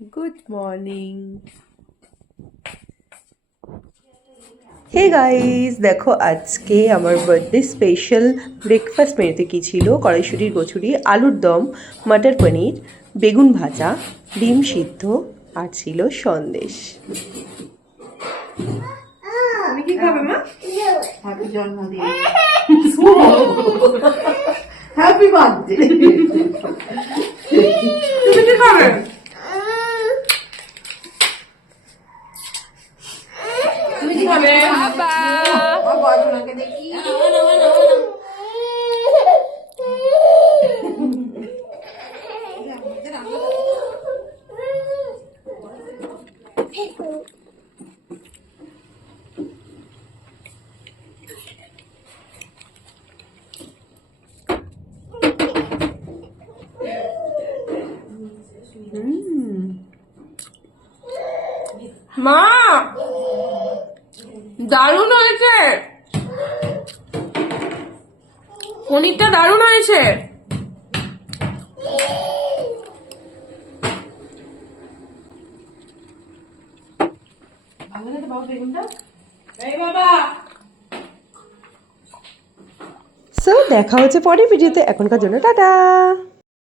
Good morning. Hey guys, দেখো আজকে আমার বার্থডে স্পেশাল ব্রেকফাস্ট মেনুতে কী ছিল। কড়াইশুঁটির কচুরি, আলুর দম, মটর পনির, বেগুন ভাজা, ডিম সিদ্ধ আর ছিল সন্দেশ। তুমি কি খাবে মা? হ্যাপি জন্মদিন। Happy birthday. তুমি কি খাবে? তুমি কি খাবে? বাবা বড়জনকে দেখি। মা, দারুণ হয়েছে, পনিরটা দারুণ হয়েছে। সো দেখা হচ্ছে পরের ভিডিওতে, এখনকার জন্য টাটা।